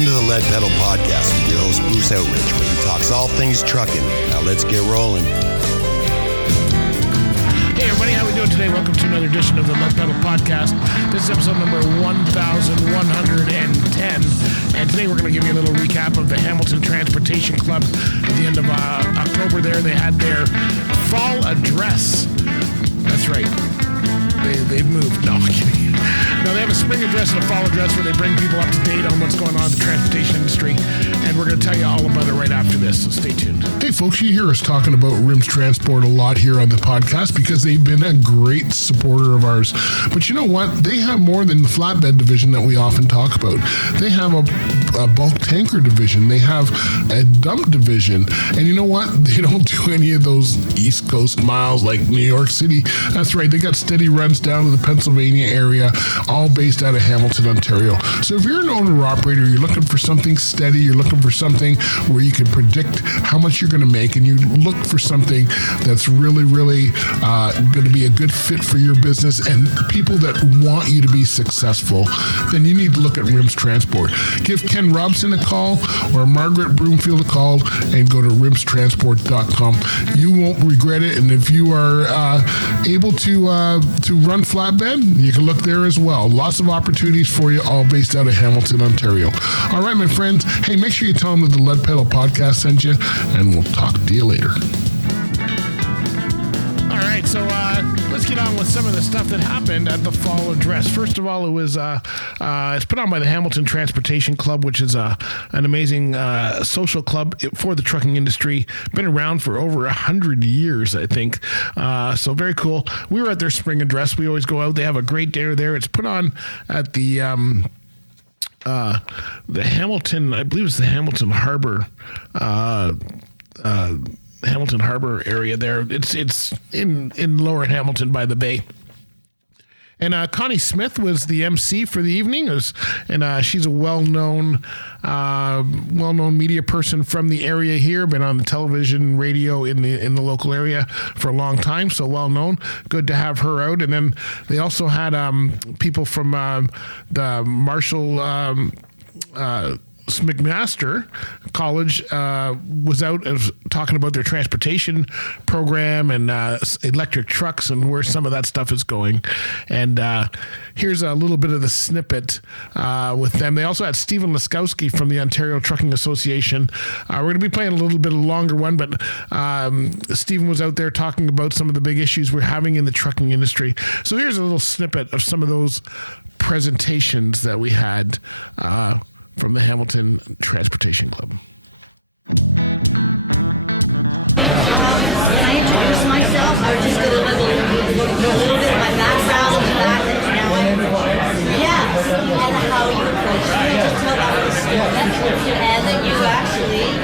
Welcome to the Lead Pedal Podcast with your host, Bruce Outridge, where he talks all things trucking. Now let's get rolling. Hey everybody, how we doing today? Welcome to another edition of the Lead Pedal Podcast. This is episode number 1110, and today we're going to give you a little recap of the Hamilton Transportation Club. At the end of October there, they had their fall address. That's right. They've moved. No, I'm kidding. No, they have a spring address and a fall address where they bring people up to date on what's going on in the transportation industry, and we're going to tell you all about it right after this, so stay tuned. Hey folks, you hear us talking about RIMS Transport a lot here on the podcast because they've been a great supporter of ours. But you know what? They have more than the flatbed division that we often talk about. They have a bulk tanker division. They have a dump division. And you know what? They don't do any of those East Coast miles like New York City. That's right. They got steady runs down to the Pennsylvania area, all based out of Hamilton, Ontario. So if you're an owner-operator, you're looking for something steady, you're looking for something where you can predict how much you're going to make, and you look for something that's really going to be a good fit for your business and people that want you to be successful, then you need to look at RIMS Transport. Give Ken Robson a call or Margaret Broomfield a call and go to rimstransport.com. You won't regret it, and if you are able to run flatbed, you can look there as well. Lots of opportunities for you, all based out of Hamilton, Ontario. All right, my friends. Hey, make sure you tell them that the Lead Pedal Podcast sent you, and we'll talk to you later. All right, so let's get on with some of the stuff that happened at the fall address. First of all, it was it's put on by the Hamilton Transportation Club, which is an amazing social club for the trucking industry. Been around for over 100 years, I think. So very cool. We were at their spring address. We always go out. They have a great dinner there. It's put on at the Hamilton, I believe it's the Hamilton Harbor, Hamilton Harbor area there. It's in Lower Hamilton by the bay. And Connie Smith was the MC for the evening, and she's a well-known media person from the area here. Been on the television, radio in the local area for a long time, so well-known. Good to have her out. And then they also had people from the Marshall McMaster College was out talking about their transportation program and electric trucks and where some of that stuff is going. And here's a little bit of the snippet with them. They also had Stephen Laskowski from the Ontario Trucking Association. We're going to be playing a little bit of a longer one, but Stephen was out there talking about some of the big issues we're having in the trucking industry. So here's a little snippet of some of those presentations that we had from the Hamilton Transportation Club. Can I introduce myself, or just a little bit of my background and the fact that, and how you approach it, just tell that little story, and that you actually...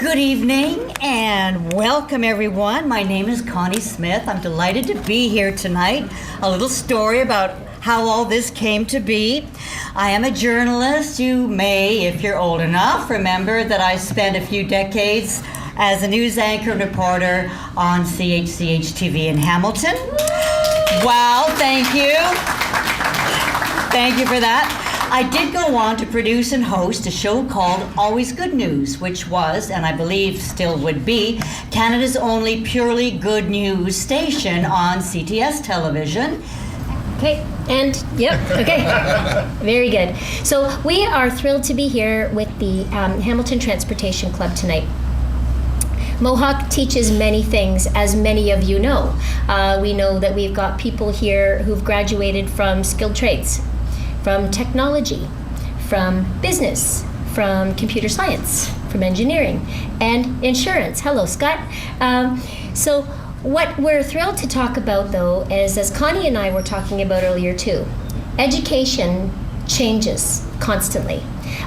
Good evening and welcome everyone. My name is Connie Smith. I'm delighted to be here tonight. A little story about how all this came to be. I am a journalist. You may, if you're old enough, remember that I spent a few decades as a news anchor and reporter on CHCH TV in Hamilton. Wow, thank you. Thank you for that. I did go on to produce and host a show called Always Good News, which was, and I believe still would be, Canada's only purely good news station on CTS television. Okay, and okay, very good. So we are thrilled to be here with the Hamilton Transportation Club tonight. Mohawk teaches many things, as many of you know. We know that we've got people here who've graduated from skilled trades, from technology, from business, from computer science, from engineering, and insurance. Hello, Scott. So what we're thrilled to talk about, though, is, as Connie and I were talking about earlier, too, education changes constantly.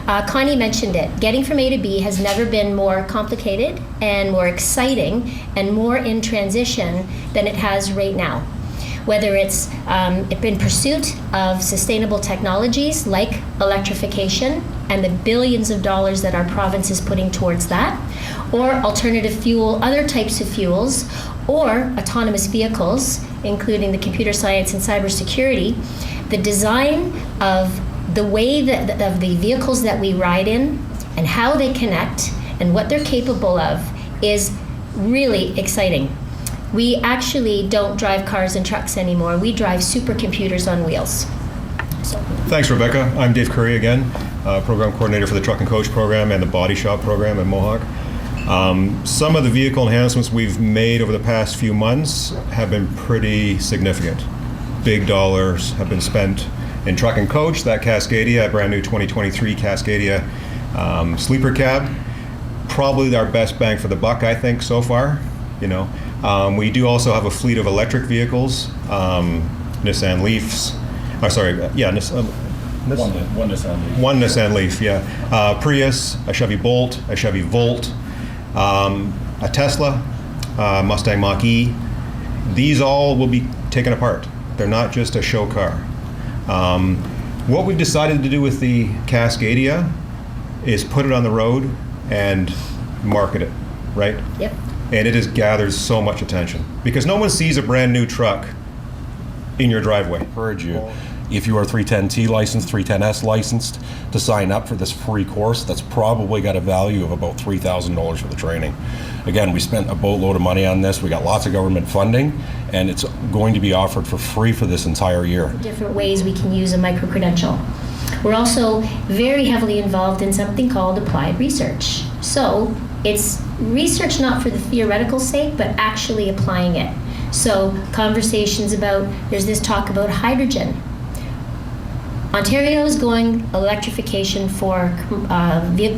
Connie mentioned it. Getting from A to B has never been more complicated and more exciting and more in transition than it has right now. Whether it's in pursuit of sustainable technologies like electrification and the billions of dollars that our province is putting towards that, or alternative fuel, other types of fuels, or autonomous vehicles, including the computer science and cybersecurity, the design of the way that of the vehicles that we ride in and how they connect and what they're capable of is really exciting. We actually don't drive cars and trucks anymore. We drive supercomputers on wheels. Thanks, Rebecca. I'm Dave Curry again, Program Coordinator for the Truck and Coach Program and the Body Shop Program at Mohawk. Some of the vehicle enhancements we've made over the past few months have been pretty significant. Big dollars have been spent in Truck and Coach, that Cascadia, a brand new 2023 Cascadia sleeper cab. Probably our best bang for the buck, I think, so far. We do also have a fleet of electric vehicles, Nissan Leafs. One Nissan Leaf. One Nissan Leaf, yeah. Prius, a Chevy Bolt, a Chevy Volt, a Tesla, Mustang Mach-E. These all will be taken apart. They're not just a show car. What we've decided to do with the Cascadia is put it on the road and market it, right? Yep. And it has gathered so much attention because no one sees a brand new truck in your driveway. Encourage you, if you are 310T licensed, 310S licensed, to sign up for this free course that's probably got a value of about $3,000 for the training. Again, we spent a boatload of money on this. We got lots of government funding, and it's going to be offered for free for this entire year. Different ways we can use a micro-credential. We're also very heavily involved in something called applied research. So it's research not for the theoretical sake, but actually applying it. So conversations about, there's this talk about hydrogen. Ontario is going electrification for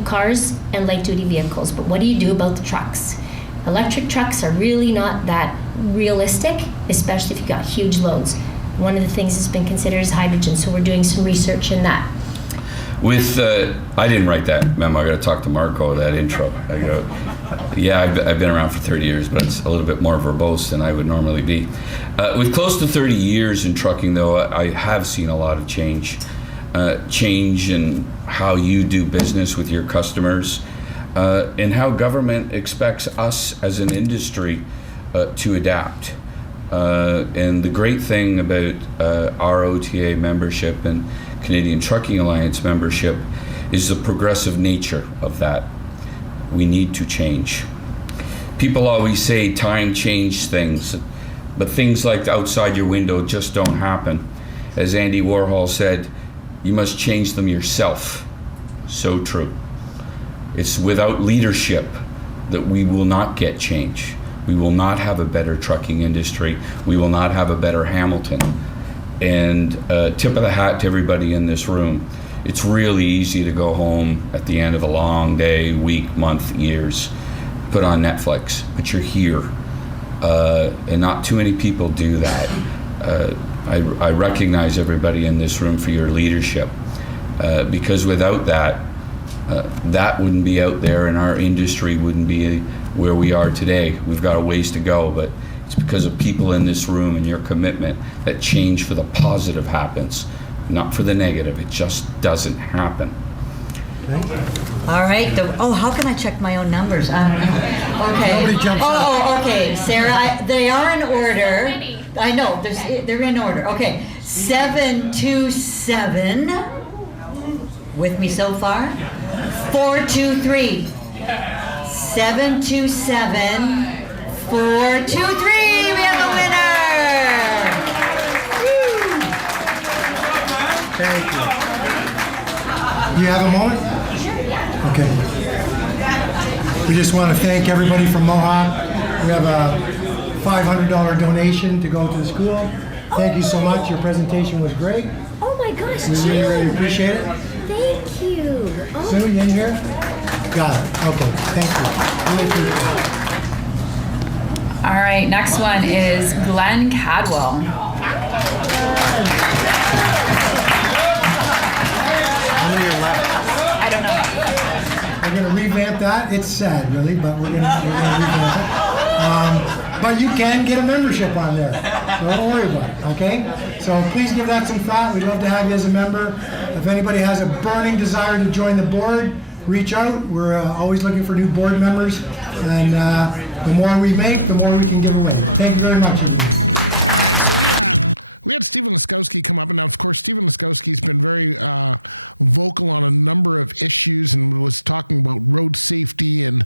cars and light-duty vehicles, but what do you do about the trucks? Electric trucks are really not that realistic, especially if you've got huge loads. One of the things that's been considered is hydrogen, so we're doing some research in that. I didn't write that memo. I got to talk to Marco, that intro. I've been around for 30 years, but it's a little bit more verbose than I would normally be. With close to 30 years in trucking, though, I have seen a lot of change in how you do business with your customers, and how government expects us as an industry to adapt. And the great thing about our OTA membership and Canadian Trucking Alliance membership is the progressive nature of that. We need to change. People always say time changes things, but things like outside your window just don't happen. As Andy Warhol said, you must change them yourself. So true. It's without leadership that we will not get change. We will not have a better trucking industry. We will not have a better Hamilton. And tip of the hat to everybody in this room. It's really easy to go home at the end of a long day, week, month, years, put on Netflix, but you're here. And not too many people do that. I recognize everybody in this room for your leadership, because without that, that wouldn't be out there and our industry wouldn't be where we are today. We've got a ways to go, but it's because of people in this room and your commitment that change for the positive happens, not for the negative. It just doesn't happen. All right. How can I check my own numbers? Okay. Nobody jumps up. Okay, Sarah. They are in order. I know. They're in order. Okay. 727. With me so far? 423. 727. 423. We have a winner. Woo. Thank you. You have a moment? Okay. We just want to thank everybody from Mohawk. We have a $500 donation to go to the school. Thank you so much. Your presentation was great. Oh my gosh, We really appreciate it. Thank you. Oh. Sue, you in here? Got it. Okay. Thank you. Really appreciate it. All right, next one is Glenn Cadwell. I don't know. We're going to revamp that. It's sad, really, but we're going to revamp it. But you can get a membership on there, so don't worry about it, okay? So please give that some thought. We'd love to have you as a member. If anybody has a burning desire to join the board, reach out. We're always looking for new board members, and the more we make, the more we can give away. Thank you very much. All right, so we had Stephen Laskowski come up, and now, of course, Stephen Laskowski's been very vocal on a number of issues and was talking about road safety and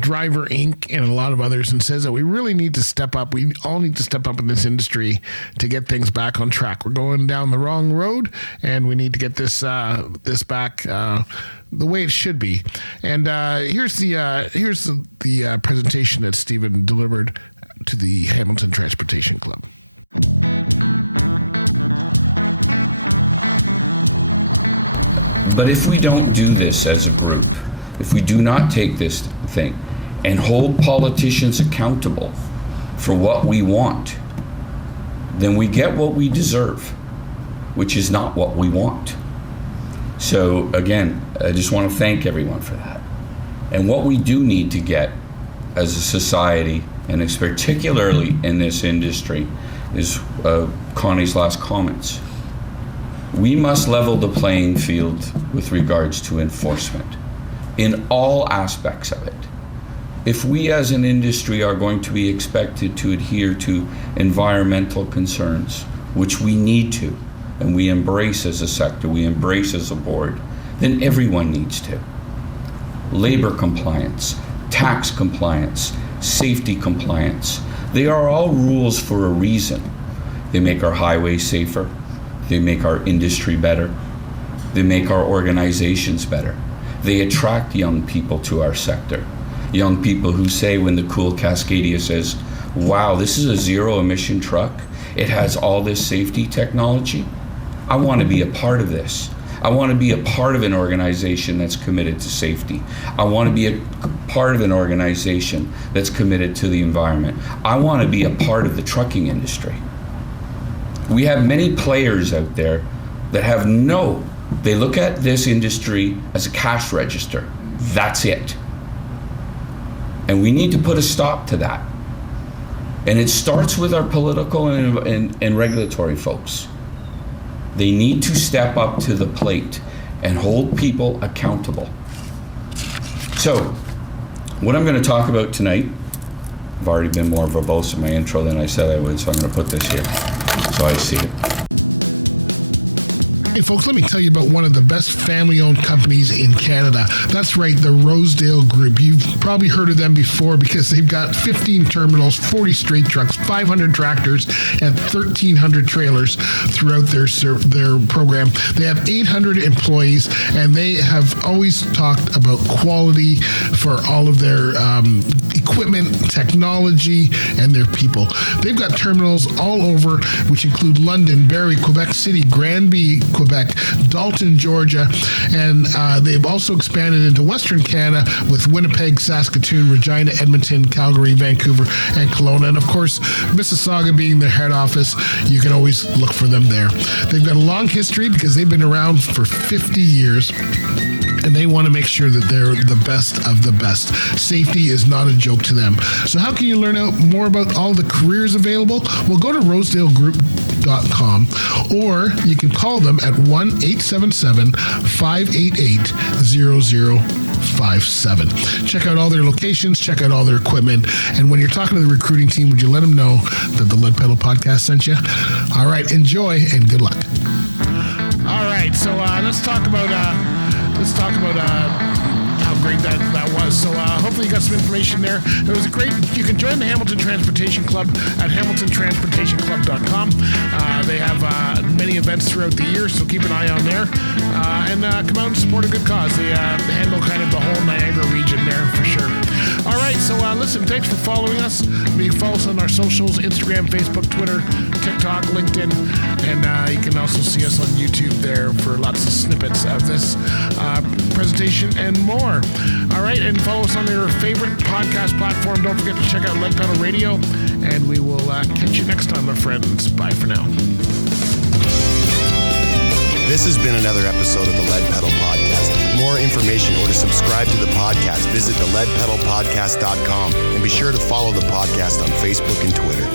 Driver Inc. and a lot of others, and says that we really need to step up. We all need to step up in this industry to get things back on track. We're going down the wrong road, and we need to get this back the way it should be. And here's the presentation that Stephen delivered to the Hamilton Transportation Club. But if we don't do this as a group, if we do not take this thing and hold politicians accountable for what we want, then we get what we deserve, which is not what we want. So again, I just want to thank everyone for that. And what we do need to get as a society, and it's particularly in this industry, is Connie's last comments. We must level the playing field with regards to enforcement in all aspects of it. If we as an industry are going to be expected to adhere to environmental concerns, which we need to, and we embrace as a sector, we embrace as a board, then everyone needs to. Labor compliance, tax compliance, safety compliance, they are all rules for a reason. They make our highways safer. They make our industry better. They make our organizations better. They attract young people to our sector. Young people who say when the cool Cascadia says, wow, this is a zero emission truck. It has all this safety technology. I want to be a part of this. I want to be a part of an organization that's committed to safety. I want to be a part of an organization that's committed to the environment. I want to be a part of the trucking industry. We have many players out there that have they look at this industry as a cash register. That's it. And we need to put a stop to that. And it starts with our political and regulatory folks. They need to step up to the plate and hold people accountable. So, what I'm going to talk about tonight, I've already been more verbose in my intro than I said I would, so I'm going to put this here so I see it. Hey folks, let me tell you about one of the best family-owned companies in Canada. That's right, the Rosedale Group. You've probably heard of them before because they've got 15 terminals, 40 straight trucks, 500 tractors, and 1,300 trailers throughout their program. They have 800 employees, and they have always talked about quality for all of their equipment, technology, and their people. They've got terminals all over, which include London, Barrie, Quebec City, Granby, Quebec, Dalton, Georgia, and they've also expanded into Western Canada with Winnipeg, Saskatoon, Regina, Edmonton, Calgary, Vancouver, and Kelowna. And of course, Mississauga being their head office, you can always look for them there. They've got a long history because they've been around for 50 years. And they want to make sure that they're the best of the best. Safety is not a joke to them. So how can you learn out more about all the careers available? Well, go to rosedalegroup.com, or you can call them at 1-877-588-0057. Check out all their locations, check out all their equipment, and when you're talking to the recruiting team, would you let them know that the Lead Pedal Podcast sent you? All right, enjoy and good luck. All right, so let's talk about how great that was. So hopefully you got some information there. It was great. You can join the Hamilton Transportation Club at hamiltontransportationclub.com. They have many events throughout the year, so keep an eye on there. And come out and support a good cause. They handle kind of the whole Niagara region there for sure. All right, so listen, thanks for following us. You can follow us on our socials, Instagram, Facebook, Twitter, TikTok, LinkedIn, and you can also see us on YouTube there for lots of snippets of this presentation and more. All right, and follow us on your favorite podcast platform. Don't forget to check out Lead Pedal Radio, and we will catch you next time, my friends. Bye for now. This has been another episode of the Lead Pedal Podcast. For more information or to subscribe to the podcast, visit theleadpedalpodcast.com and be sure to follow the podcast on Facebook and Twitter.